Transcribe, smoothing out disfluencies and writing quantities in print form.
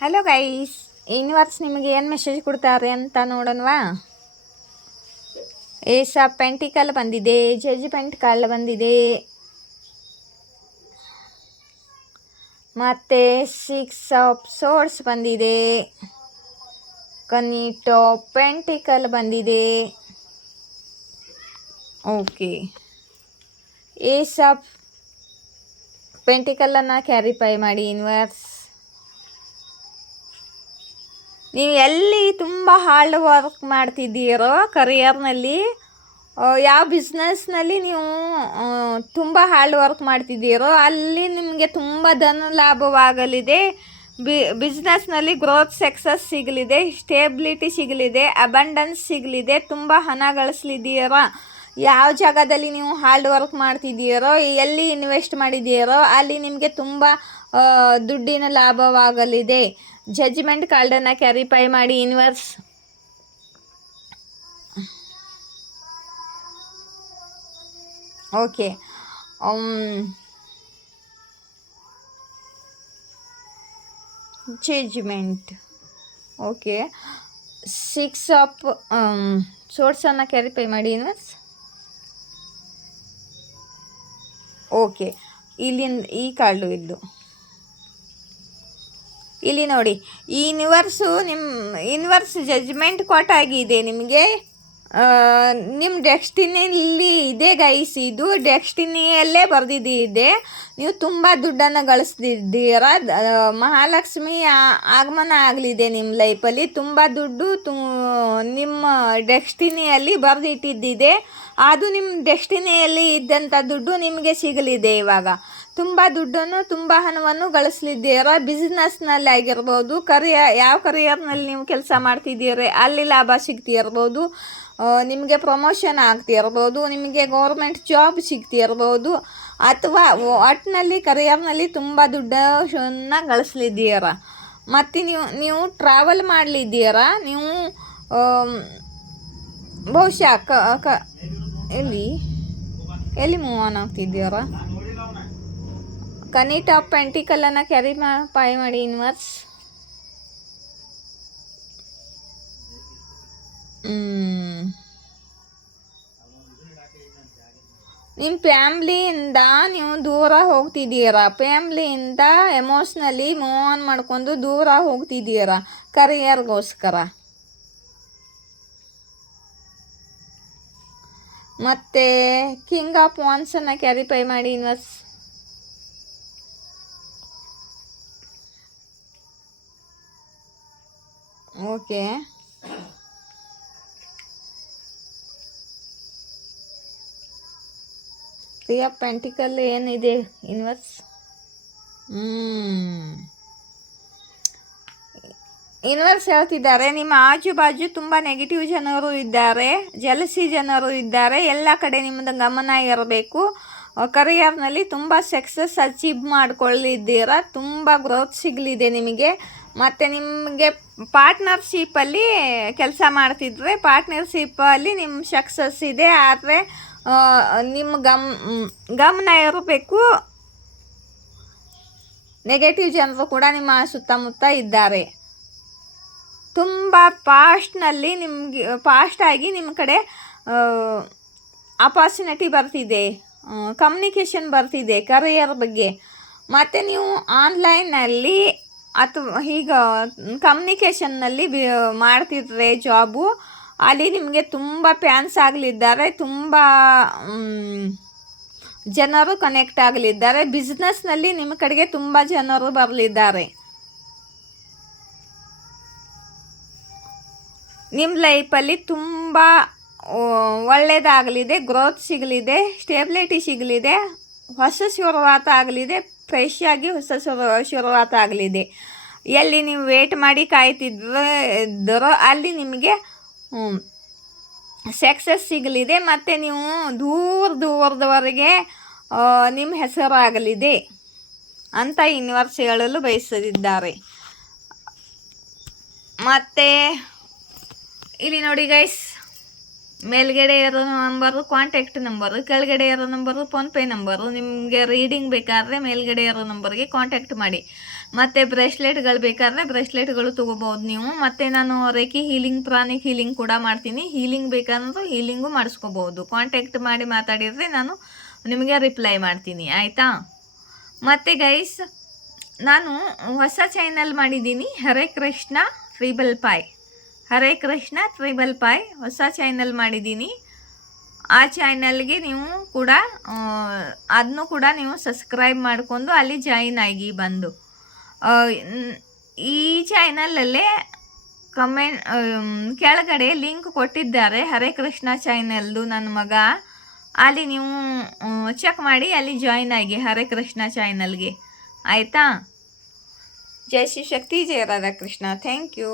Hello guys, universe ನಿಮಗೆ ಏನು message ಕೊಡ್ತಾರೆ ಅಂತ ನೋಡೋಣವಾ. ಏಸ್ ಆಫ್ ಪೆಂಟಿಕಲ್ ಬಂದಿದೆ, ಜಡ್ಜ್ಮೆಂಟ್ ಕಾರ್ಡ್ ಬಂದಿದೆ, ಮತ್ತು 6 ಆಫ್ ಸೋರ್ಡ್ಸ್ ಬಂದಿದೆ, ಕನೀಟ್ ಆಫ್ ಪೆಂಟಿಕಲ್ ಬಂದಿದೆ. ಓಕೆ, ಏಸ್ ಆಫ್ ಪೆಂಟಿಕಲನ್ನು ಕ್ಯಾರಿಫೈ ಮಾಡಿ ಯೂನಿವರ್ಸ್. ನೀವು ಎಲ್ಲಿ ತುಂಬ ಹಾರ್ಡ್ ವರ್ಕ್ ಮಾಡ್ತಿದ್ದೀರೋ ಕರಿಯರ್ನಲ್ಲಿ, ಯಾವ ಬಿಸ್ನೆಸ್ನಲ್ಲಿ ನೀವು ತುಂಬ ಹಾರ್ಡ್ ವರ್ಕ್ ಮಾಡ್ತಿದ್ದೀರೋ ಅಲ್ಲಿ ನಿಮಗೆ ತುಂಬ ಧನ ಲಾಭವಾಗಲಿದೆ. ಬಿಸ್ನೆಸ್ನಲ್ಲಿ ಗ್ರೋತ್ ಸಕ್ಸಸ್ ಸಿಗಲಿದೆ, ಸ್ಟೇಬಿಲಿಟಿ ಸಿಗಲಿದೆ, ಅಬಂಡೆನ್ಸ್ ಸಿಗಲಿದೆ, ತುಂಬ ಹಣ ಗಳಿಸಲಿದ್ದೀರಾ. ಯಾವ ಜಾಗದಲ್ಲಿ ನೀವು ಹಾರ್ಡ್ ವರ್ಕ್ ಮಾಡ್ತಿದ್ದೀರೋ, ಎಲ್ಲಿ ಇನ್ವೆಸ್ಟ್ ಮಾಡಿದ್ದೀರೋ ಅಲ್ಲಿ ನಿಮಗೆ ತುಂಬ ದುಡ್ಡಿನ ಲಾಭವಾಗಲಿದೆ. ಜಡ್ಜ್ಮೆಂಟ್ ಕಾರ್ಡನ್ನು ಕ್ಯಾರಿಫೈ ಮಾಡಿ universe. Okay, judgment. Okay, 6 of ಸೋರ್ಸನ್ನು ಕ್ಯಾರಿಫೈ ಮಾಡಿ ಯೂನಿವರ್ಸ್. ಓಕೆ, ಇಲ್ಲಿಂದ ಈ ಕಾರ್ಡು ಇಲ್ಲಿ ನೋಡಿ, ಈ ಯೂನಿವರ್ಸ್ ಜಡ್ಜ್ಮೆಂಟ್ ಕೋಟ್ ಆಗಿದೆ ನಿಮಗೆ. ನಿಮ್ಮ ಡೆಸ್ಟಿನಿಯಲ್ಲಿ ಇದೆ ಗೈಸ್, ಇದು ಡೆಸ್ಟಿನಿಯಲ್ಲೇ ಬರೆದಿದೆ. ನೀವು ತುಂಬ ದುಡ್ಡನ್ನು ಗಳಿಸ್ತಿದ್ದೀರಾ. ಮಹಾಲಕ್ಷ್ಮಿ ಆಗಮನ ಆಗಲಿದೆ ನಿಮ್ಮ ಲೈಫಲ್ಲಿ. ತುಂಬ ದುಡ್ಡು ನಿಮ್ಮ ಡೆಸ್ಟಿನಿಯಲ್ಲಿ ಬರೆದಿಟ್ಟಿದ್ದಿದೆ. ಅದು ನಿಮ್ಮ ಡೆಸ್ಟಿನಿಯಲ್ಲಿ ಇದ್ದಂಥ ದುಡ್ಡು ನಿಮಗೆ ಸಿಗಲಿದೆ. ಇವಾಗ ತುಂಬ ದುಡ್ಡನ್ನು, ತುಂಬ ಹಣವನ್ನು ಗಳಿಸಲಿದ್ದೀರಾ. ಬಿಸ್ನೆಸ್ನಲ್ಲಿ ಆಗಿರ್ಬೋದು, ಯಾವ ಕರಿಯರ್ನಲ್ಲಿ ನೀವು ಕೆಲಸ ಮಾಡ್ತಿದ್ದೀರಿ ಅಲ್ಲಿ ಲಾಭ ಸಿಗ್ತಿರ್ಬೋದು, ನಿಮಗೆ ಪ್ರಮೋಷನ್ ಆಗ್ತಿರ್ಬೋದು, ನಿಮಗೆ ಗೌರ್ಮೆಂಟ್ ಜಾಬ್ ಸಿಗ್ತಿರ್ಬೋದು, ಅಥವಾ ಒಟ್ಟಿನಲ್ಲಿ ಕರಿಯರ್ನಲ್ಲಿ ತುಂಬ ದುಡ್ಡನ್ನು ಗಳಿಸಲಿದ್ದೀರಾ. ಮತ್ತು ನೀವು ಟ್ರಾವೆಲ್ ಮಾಡಲಿದ್ದೀರಾ. ನೀವು ಬಹುಶಃ ಎಲ್ಲಿ ಮೂವ್ ಆನ್ ಆಗ್ತಿದ್ದೀರಾ. ಕನೀಟ್ ಆಫ್ ಪೆಂಟಿಕಲನ್ನು ಕ್ಯಾರಿಫೈ ಮಾಡಿ ಯೂನಿವರ್ಸ್. ನಿಮ್ಮ ಫ್ಯಾಮ್ಲಿಯಿಂದ ನೀವು ದೂರ ಹೋಗ್ತಿದ್ದೀರಾ. ಫ್ಯಾಮ್ಲಿಯಿಂದ ಎಮೋಷ್ನಲಿ ಮೂವ್ ಆನ್ ಮಾಡ್ಕೊಂಡು ದೂರ ಹೋಗ್ತಿದ್ದೀರಾ ಕರಿಯರ್ಗೋಸ್ಕರ. ಮತ್ತು ಕಿಂಗ್ ಆಫ್ ವಾನ್ಸನ್ನು ಕ್ಯಾರಿಫೈ ಮಾಡಿ universe. Okay, three of pentacle ಏನಿದೆ ಯೂನಿವರ್ಸ್. ಯೂನಿವರ್ಸ್ ಹೇಳ್ತಿದ್ದಾರೆ, ನಿಮ್ಮ ಆಜು ಬಾಜು ತುಂಬ ನೆಗೆಟಿವ್ ಜನರು ಇದ್ದಾರೆ, ಜಲಸಿ ಜನರು ಇದ್ದಾರೆ. ಎಲ್ಲ ಕಡೆ ನಿಮ್ಮದು ಗಮನ ಇರಬೇಕು. ಕರಿಯರ್ನಲ್ಲಿ ತುಂಬ ಸಕ್ಸಸ್ ಅಚೀವ್ ಮಾಡ್ಕೊಳ್ಳಿದ್ದೀರಾ. ತುಂಬ ಗ್ರೋತ್ ಸಿಗಲಿದೆ ನಿಮಗೆ. ಮತ್ತು ನಿಮಗೆ ಪಾರ್ಟ್ನರ್ಶಿಪ್ಪಲ್ಲಿ ಕೆಲಸ ಮಾಡ್ತಿದ್ರೆ ಪಾರ್ಟ್ನರ್ಶಿಪ್ಪಲ್ಲಿ ನಿಮ್ಮ ಸಕ್ಸಸ್ ಇದೆ. ಆದರೆ ನಿಮ್ಮ ಗಮನ ಇರಬೇಕು. ನೆಗೆಟಿವ್ ಜನರು ಕೂಡ ನಿಮ್ಮ ಸುತ್ತಮುತ್ತ ಇದ್ದಾರೆ. ತುಂಬ ಫಾಸ್ಟಾಗಿ ನಿಮ್ಮ ಕಡೆ ಅಪಾರ್ಚುನಿಟಿ ಬರ್ತಿದೆ, ಕಮ್ಯುನಿಕೇಷನ್ ಬರ್ತಿದೆ ಕರಿಯರ್ ಬಗ್ಗೆ. ಮತ್ತು ನೀವು ಆನ್ಲೈನಲ್ಲಿ ಅಥವಾ ಈಗ ಕಮ್ಯುನಿಕೇಷನ್ನಲ್ಲಿ ಮಾಡ್ತಿದ್ರೆ ಜಾಬು, ಅಲ್ಲಿ ನಿಮಗೆ ತುಂಬ ಫ್ಯಾನ್ಸ್ ಆಗಲಿದ್ದಾರೆ, ತುಂಬ ಜನರು ಕನೆಕ್ಟ್ ಆಗಲಿದ್ದಾರೆ. ಬಿಸ್ನೆಸ್ನಲ್ಲಿ ನಿಮ್ಮ ಕಡೆಗೆ ತುಂಬ ಜನರು ಬರಲಿದ್ದಾರೆ. ನಿಮ್ಮ ಲೈಫಲ್ಲಿ ತುಂಬ ಒಳ್ಳೆಯದಾಗಲಿದೆ, ಗ್ರೋತ್ ಸಿಗಲಿದೆ, ಸ್ಟೇಬಿಲಿಟಿ ಸಿಗಲಿದೆ, ಹೊಸ ಶುರುವಾತ ಆಗಲಿದೆ, ಫ್ರೆಶ್ ಆಗಿ ಹೊಸ ಶುರುವಾತ ಆಗಲಿದೆ. ಎಲ್ಲಿ ನೀವು ವೇಟ್ ಮಾಡಿ ಕಾಯ್ತಿದ್ದರೋ ಅಲ್ಲಿ ನಿಮಗೆ ಸಕ್ಸಸ್ ಸಿಗಲಿದೆ. ಮತ್ತು ನೀವು ದೂರದವರೆಗೆ ನಿಮ್ಮ ಹೆಸರಾಗಲಿದೆ ಅಂತ ಯೂನಿವರ್ಸ್ ಹೇಳಲು ಬಯಸಿದ್ದಾರೆ. ಮತ್ತು ಇಲ್ಲಿ ನೋಡಿ ಗೈಸ್, ಮೇಲ್ಗಡೆ ಇರೋ ನಂಬರು ಕಾಂಟ್ಯಾಕ್ಟ್ ನಂಬರು, ಕೆಳಗಡೆ ಇರೋ ನಂಬರು ಫೋನ್ಪೇ ನಂಬರು. ನಿಮಗೆ ರೀಡಿಂಗ್ ಬೇಕಾದರೆ ಮೇಲ್ಗಡೆ ಇರೋ ನಂಬರ್ಗೆ ಕಾಂಟ್ಯಾಕ್ಟ್ ಮಾಡಿ. ಮತ್ತು ಬ್ರೇಸ್ಲೆಟ್ಗಳು ಬೇಕಾದರೆ ಬ್ರೇಸ್ಲೆಟ್ಗಳು ತೊಗೋಬೋದು ನೀವು. ಮತ್ತು ನಾನು ರೇಖಿ ಹೀಲಿಂಗ್, ಪ್ರಾಣಿಕ್ ಹೀಲಿಂಗ್ ಕೂಡ ಮಾಡ್ತೀನಿ. ಹೀಲಿಂಗ್ ಬೇಕಂದ್ರೂ ಹೀಲಿಂಗು ಮಾಡಿಸ್ಕೋಬೋದು. ಕಾಂಟ್ಯಾಕ್ಟ್ ಮಾಡಿ ಮಾತಾಡಿದರೆ ನಾನು ನಿಮಗೆ ರಿಪ್ಲೈ ಮಾಡ್ತೀನಿ, ಆಯಿತಾ. ಮತ್ತು ಗೈಸ್, ನಾನು ಹೊಸ ಚಾನಲ್ ಮಾಡಿದ್ದೀನಿ, ಹರೇ ಕೃಷ್ಣ ಟ್ರಿಬಲ್ ಪಾಯ್ ಹೊಸ ಚಾನಲ್ ಮಾಡಿದ್ದೀನಿ. ಆ ಚಾನಲ್ಗೆ ನೀವು ಕೂಡ ಅದನ್ನು ಕೂಡ ನೀವು ಸಬ್ಸ್ಕ್ರೈಬ್ ಮಾಡಿಕೊಂಡು ಅಲ್ಲಿ ಜಾಯಿನ್ ಆಗಿ ಬಂದು. ಈ ಚಾನಲಲ್ಲೇ ಕೆಳಗಡೆ ಲಿಂಕ್ ಕೊಟ್ಟಿದ್ದಾರೆ, ಹರೇ ಕೃಷ್ಣ ಚಾನಲ್ದು, ನನ್ನ ಮಗ. ಅಲ್ಲಿ ನೀವು ಚೆಕ್ ಮಾಡಿ ಅಲ್ಲಿ ಜಾಯಿನ್ ಆಗಿ ಹರೇ ಕೃಷ್ಣ ಚಾನಲ್ಗೆ, ಆಯಿತಾ. ಜೈ ಶ್ರೀ ಶಕ್ತಿ, ಜಯ ರಾಧಾಕೃಷ್ಣ. Thank you.